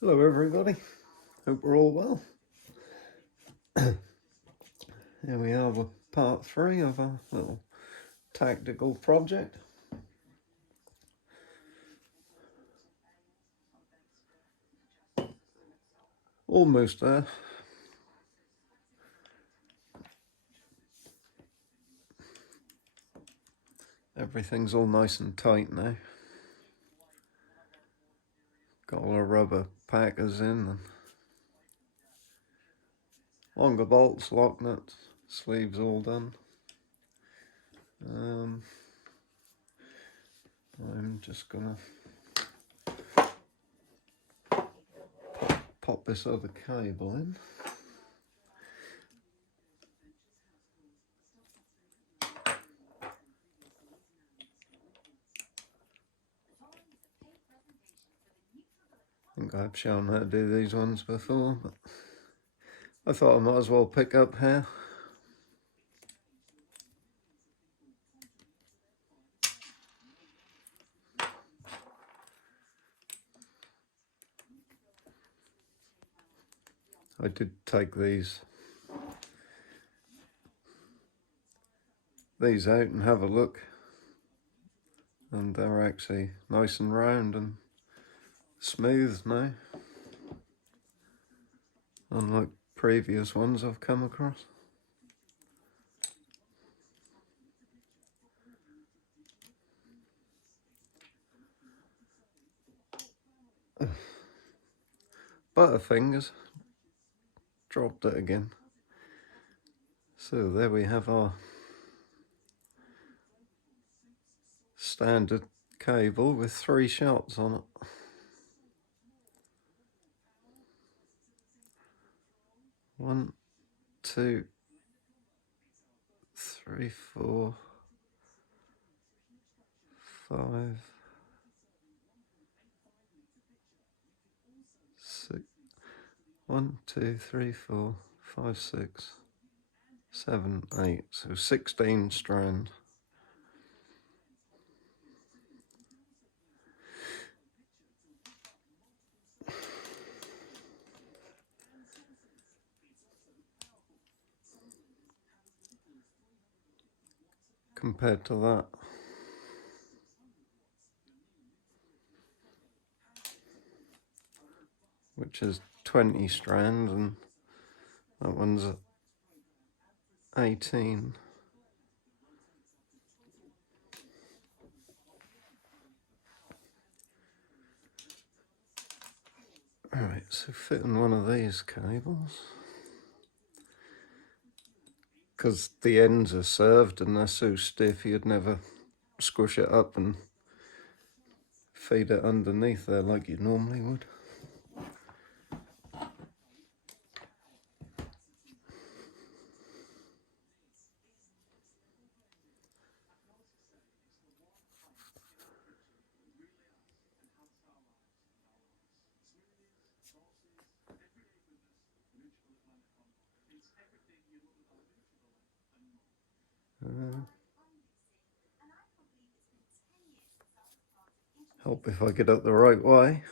Hello everybody, hope we're all well. Here we are with part 3 of our little tactical project. Almost there. Everything's all nice and tight now. Got all our rubber packers in and longer bolts, lock nuts, sleeves all done. I'm just gonna pop this other cable in. I think I've shown how to do these ones before, but I thought I might as well pick up here. I did take these out and have a look, and they're actually nice and round and smooth now, unlike previous ones I've come across. Butterfingers dropped it again. So there we have our standard cable with 3 shots on it. 1, 2, 3, 4, 5, 6. 1, 2, 3, 4, 5, 6, 7, 8. So 16 strands. Compared to that, which is 20 strands, and that one's 18. Alright, so fitting one of these cables, because the ends are served and they're so stiff you'd never squish it up and feed it underneath there like you normally would. Help if I get up the right way.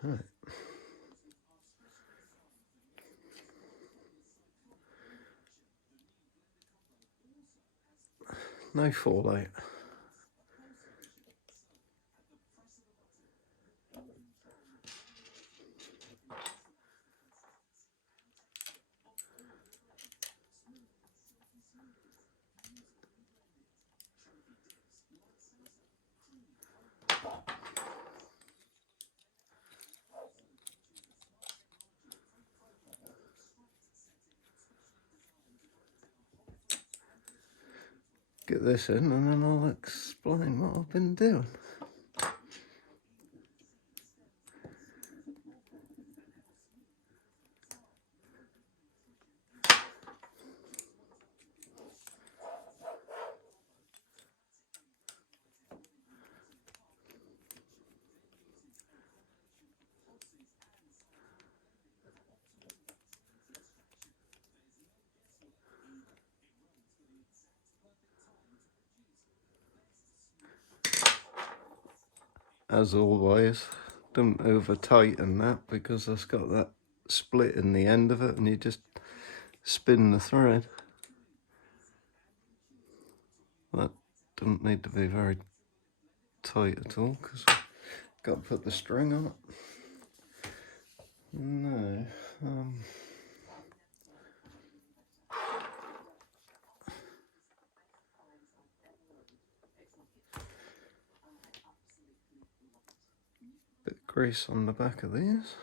Right. No fallout. Get this in and then I'll explain what I've been doing. as always, don't over tighten that, because that's got that split in the end of it, and you just spin the thread. That doesn't need to be very tight at all, because I've got to put the string on it. No, bit of grease on the back of these.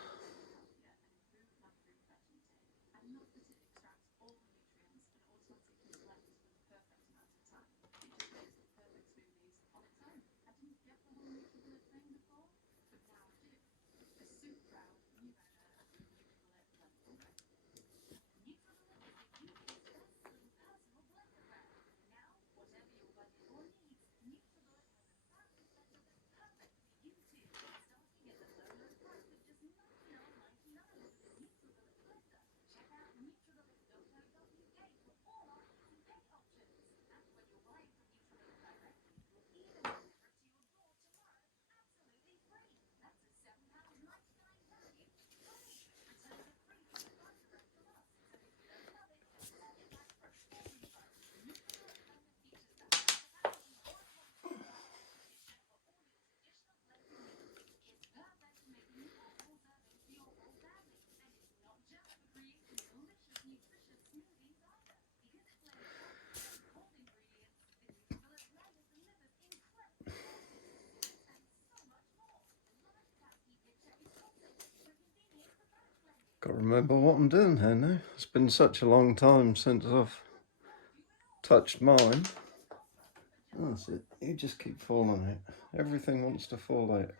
Got to remember what I'm doing here now. It's been such a long time since I've touched mine. That's it. You just keep falling out. Everything wants to fall out.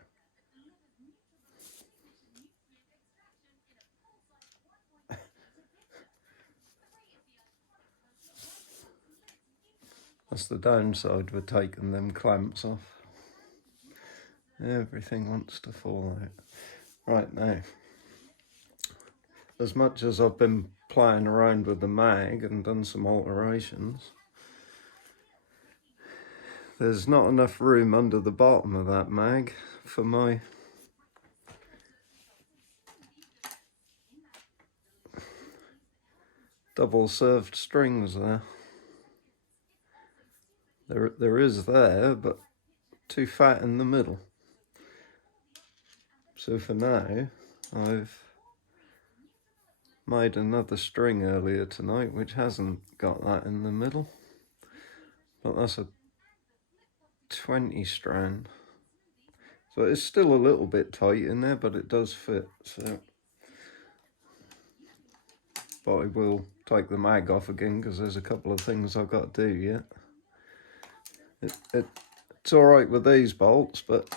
That's the downside with taking them clamps off. Everything wants to fall out. Right, now, as much as I've been playing around with the mag and done some alterations, there's not enough room under the bottom of that mag for my double served strings there. There is there, but too fat in the middle. So for now, I've made another string earlier tonight which hasn't got that in the middle, but that's a 20 strand, so it's still a little bit tight in there, but it does fit. So, but I will take the mag off again because there's a couple of things I've got to do yet. It's all right with these bolts, but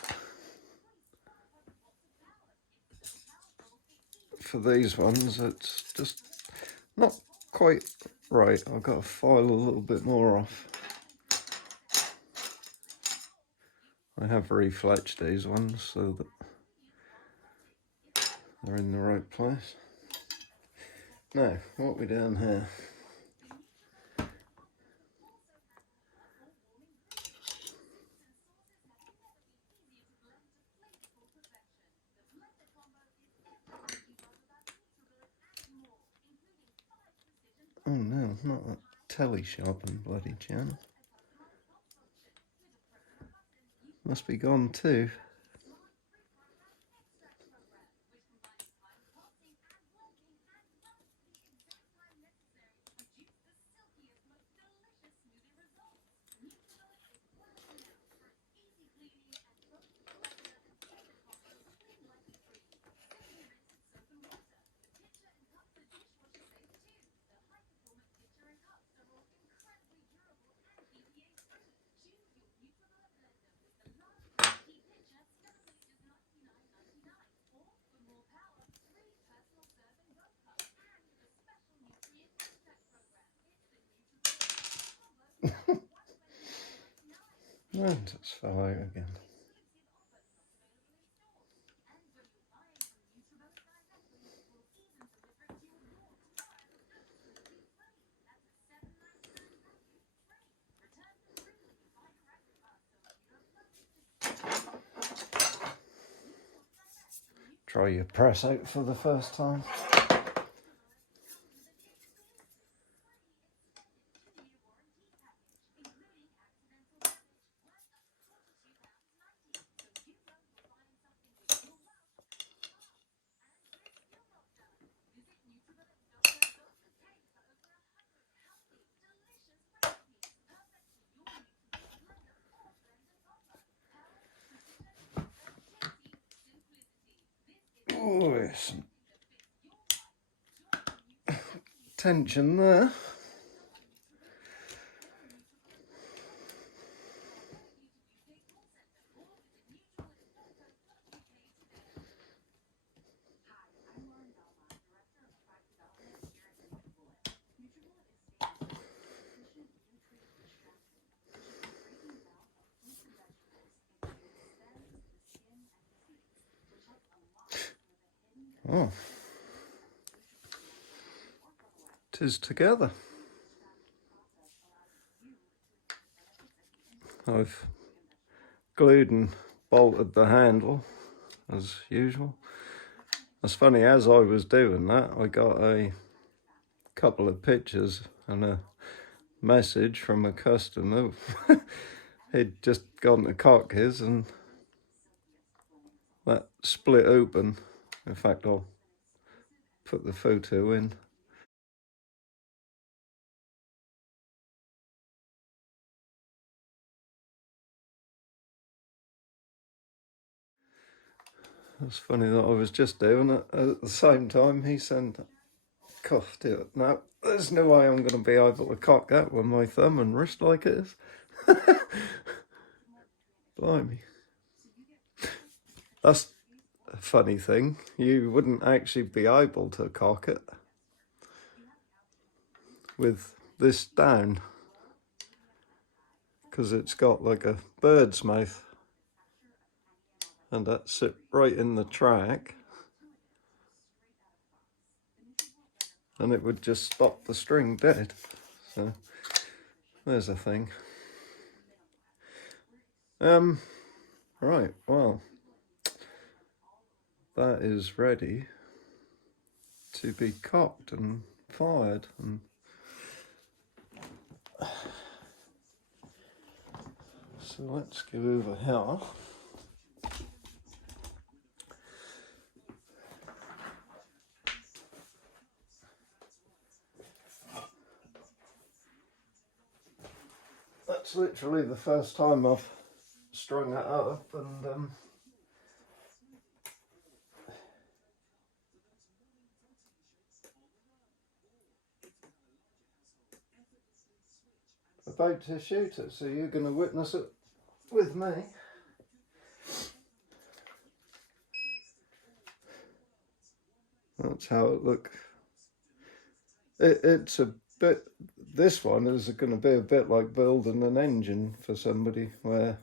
for these ones it's just not quite right. I've got to file a little bit more off. I have refletched these ones so that they're in the right place. Now, what we doing here? Oh no, not that telly shopping bloody channel. Must be gone too. And it's fell out again. try your press out for the first time. Oh, there's some tension there. Oh, 'tis together. I've glued and bolted the handle as usual. It's funny, as I was doing that, I got a couple of pictures and a message from a customer. He'd just gone to cock his and that split open. In fact, I'll put the photo in. It's funny that I was just doing it at the same time he sent coughed it. Now, there's no way I'm going to be able to cock that with my thumb and wrist like it is. Blimey. That's a funny thing. You wouldn't actually be able to cock it with this down, because it's got like a bird's mouth and that's it right in the track, and it would just stop the string dead. So there's a thing. Right, well, that is ready to be cocked and fired. And so let's go over here. That's literally the first time I've strung that up, and about to shoot it, so you're going to witness it with me. That's how it looks. It's a bit, this one is going to be a bit like building an engine for somebody, where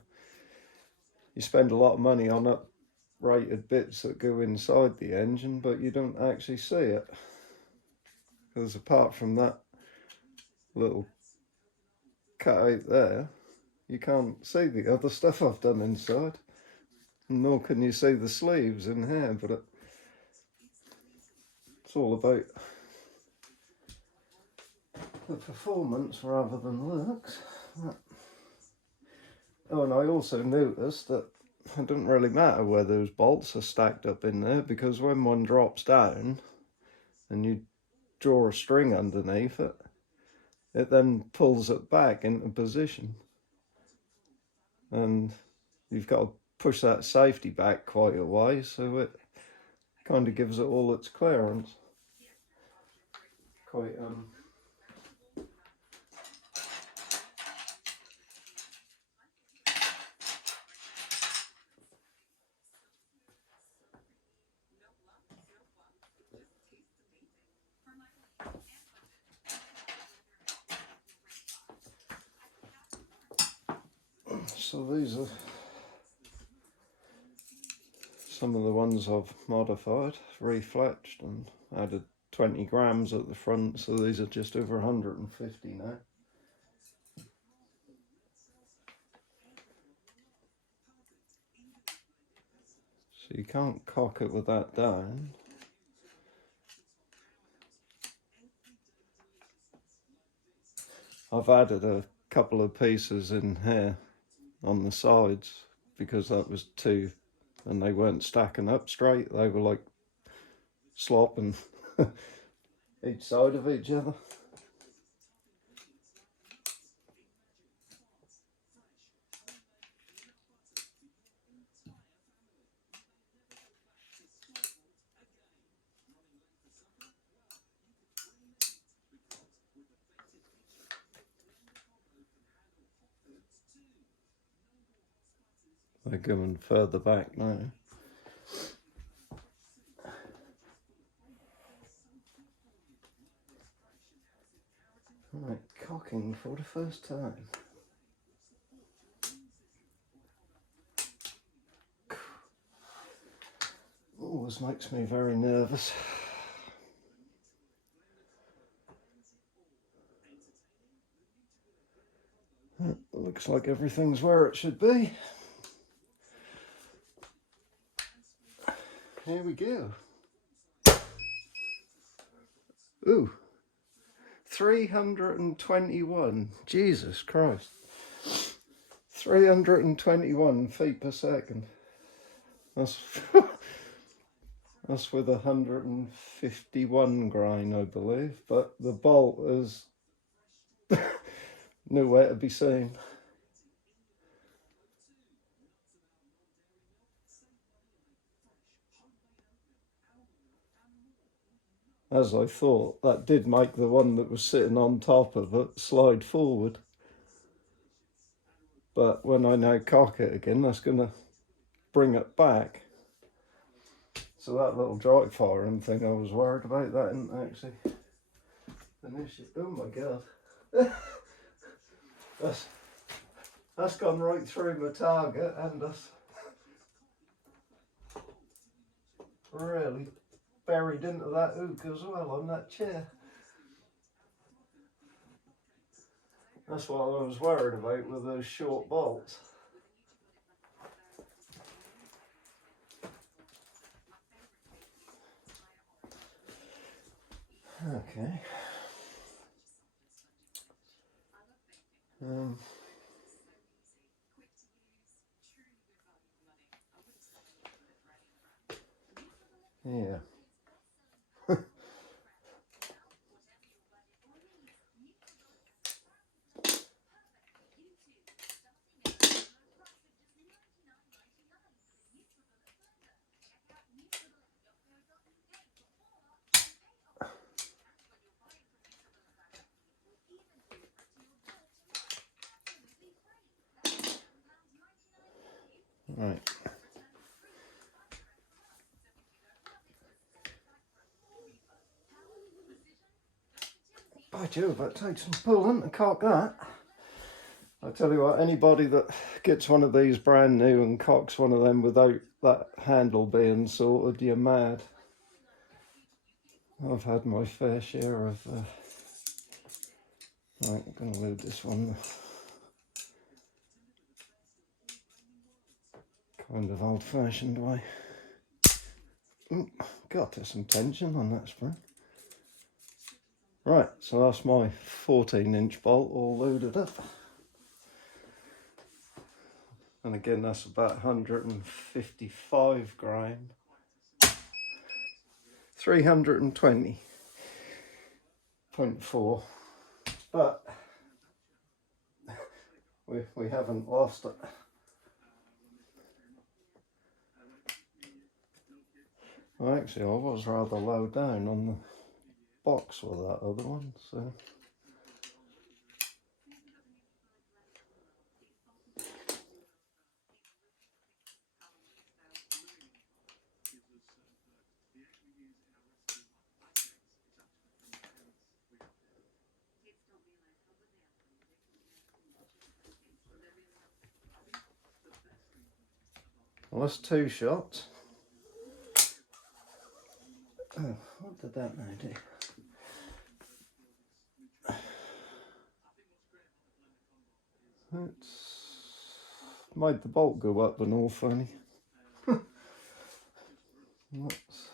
you spend a lot of money on uprated bits that go inside the engine, but you don't actually see it, because apart from that little cutout there, you can't see the other stuff I've done inside, nor can you see the sleeves in here. But it's all about the performance rather than looks. Oh, and I also noticed that it doesn't really matter where those bolts are stacked up in there, because when one drops down and you draw a string underneath it, it then pulls it back into position, and you've got to push that safety back quite a way, so it kind of gives it all its clearance. Quite so these are some of the ones I've modified, refletched, and added 20 grams at the front, so these are just over 150 now. So you can't cock it with that down. I've added a couple of pieces in here on the sides because that was two, and they weren't stacking up straight. They were like slopping each side of each other. They're going further back now. Right, cocking for the first time. Always makes me very nervous. Looks like everything's where it should be. Here we go. Ooh, 321. Jesus Christ. 321 feet per second. That's that's with 151 grain, I believe, but the bolt is nowhere to be seen. As I thought, that did make the one that was sitting on top of it slide forward. But when I now cock it again, that's going to bring it back. So that little dry firing thing I was worried about, that isn't actually an issue. Oh my God. that's gone right through my target, and that's really buried into that hook as well on that chair. That's what I was worried about with those short bolts. Okay. Yeah. Right. By Jove, that takes some pulling to cock that. I tell you what, anybody that gets one of these brand new and cocks one of them without that handle being sorted, you're mad. I've had my fair share of... Right, I'm going to load this one kind of old-fashioned way. Ooh, God, there's some tension on that spring. Right, so that's my 14-inch bolt all loaded up. And again, that's about 155 grain. 320.4. But we haven't lost it. Well, actually, I was rather low down on the box with that other one, so... Well, that's two shots. Oh, what did that now do? It's made the bolt go up and all funny. Let's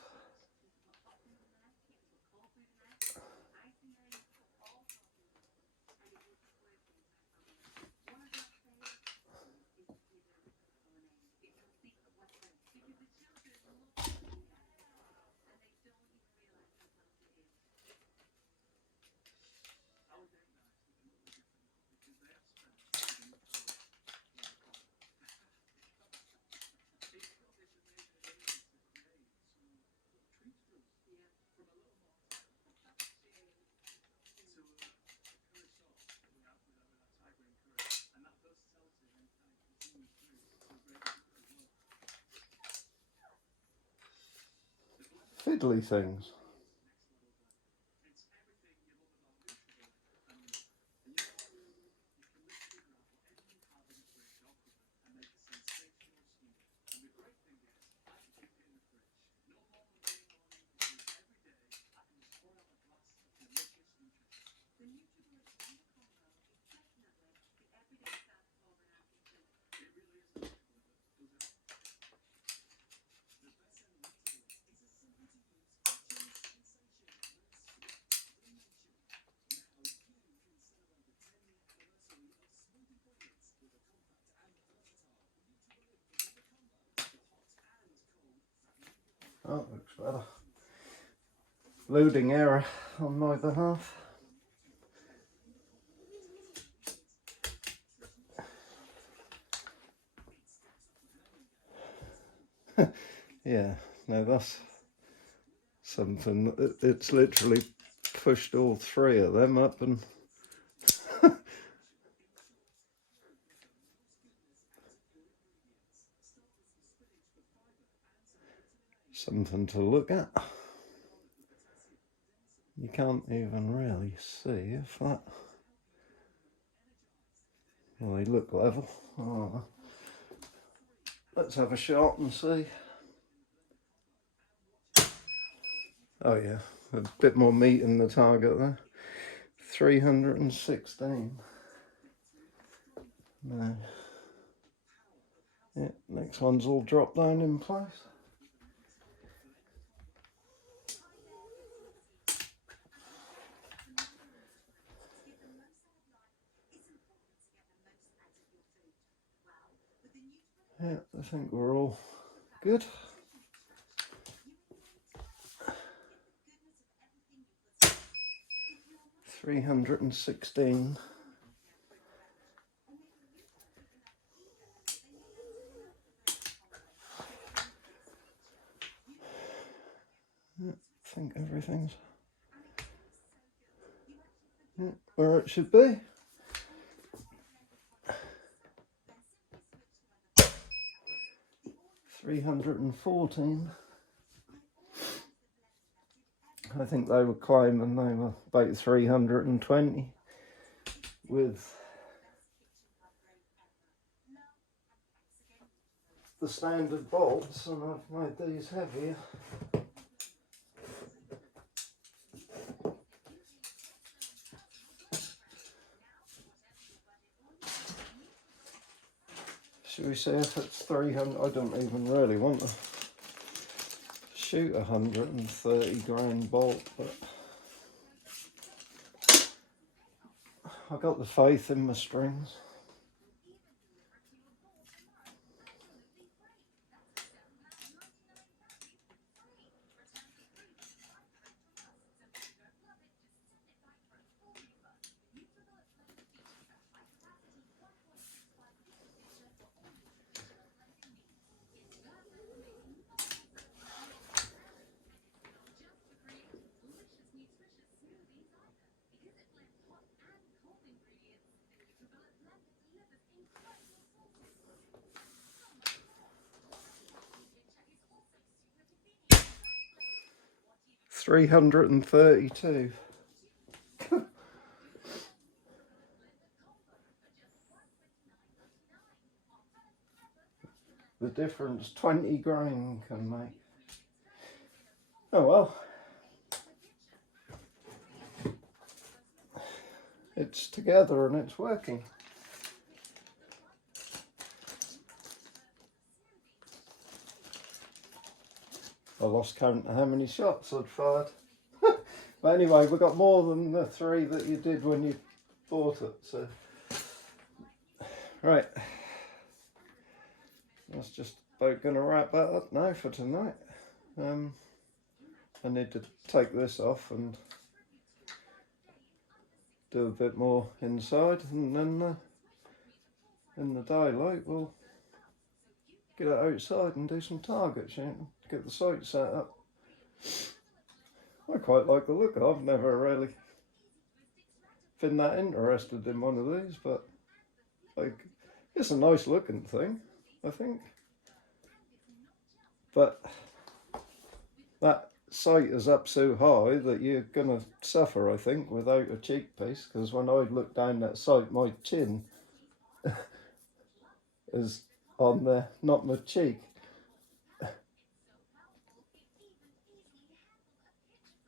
fiddly things. Oh, that looks better. Loading error on my behalf. Yeah, no, that's something. It's literally pushed all three of them up and something to look at. You can't even really see if that... Well, they look level. Oh, let's have a shot and see. Oh yeah, a bit more meat in the target there. 316. No. Yeah, next one's all dropped down in place. Yeah, I think we're all good. $316. Yeah, I think everything's where it should be. $314. I think they were claiming they were about 320 with the standard bolts, and I've made these heavier. Should we see if it's 300? I don't even really want to shoot 130 grand bolt, but I got the faith in my strings. $332. The difference 20 grand can make. Oh well. It's together and it's working. I lost count of how many shots I'd fired. But anyway, we got more than the 3 that you did when you bought it, so. Right. That's just about going to wrap that up now for tonight. I need to take this off and do a bit more inside, and then in the daylight we'll get it outside and do some target shooting, get the sight set up. I quite like the look of it. I've never really been that interested in one of these, but like, it's a nice looking thing, I think. But that sight is up so high that you're going to suffer, I think, without a cheek piece, because when I look down that sight, my chin is on there, not my cheek.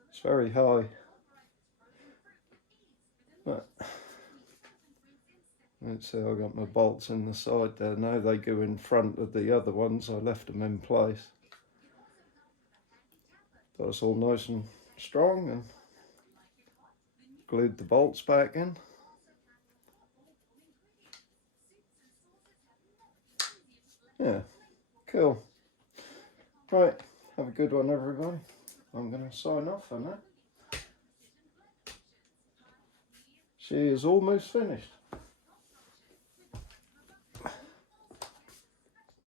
It's very high. But let's see, I got my bolts in the side there. Now they go in front of the other ones. I left them in place. But it's all nice and strong, and glued the bolts back in. Yeah, cool. Right, have a good one, everybody. I'm going to sign off for now. She is almost finished.